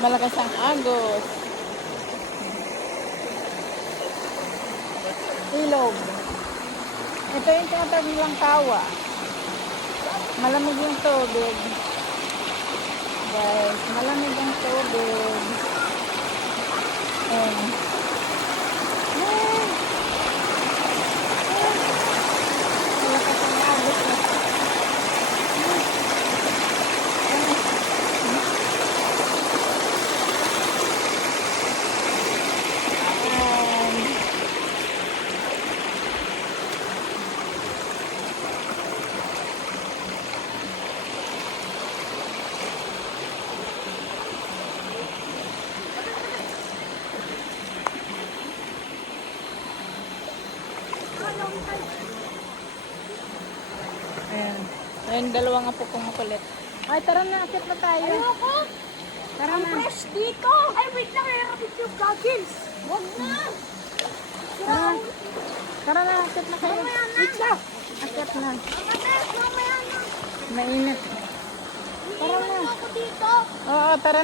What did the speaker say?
Malakas ang agos. Ilog. Ito yung tinatawag nilang kawa. Malamig yung tubig. Guys, malamig ang tubig. Ayan. Malakas ang agos. Ayan. Ayan, dalawang apo kong makulit. Ay, tara na. Akit na tayo. Ayoko! Tara Ang na. fresh dito! Ay, wait lang. Mayroon yung goggles. Huwag na! Tara. Tara na. Akit na kayo. Mamaya na! Wait lang! Akit na. Mamaya na! Mainit. Tara Iiwan na. mo ako dito! Oo, tara na.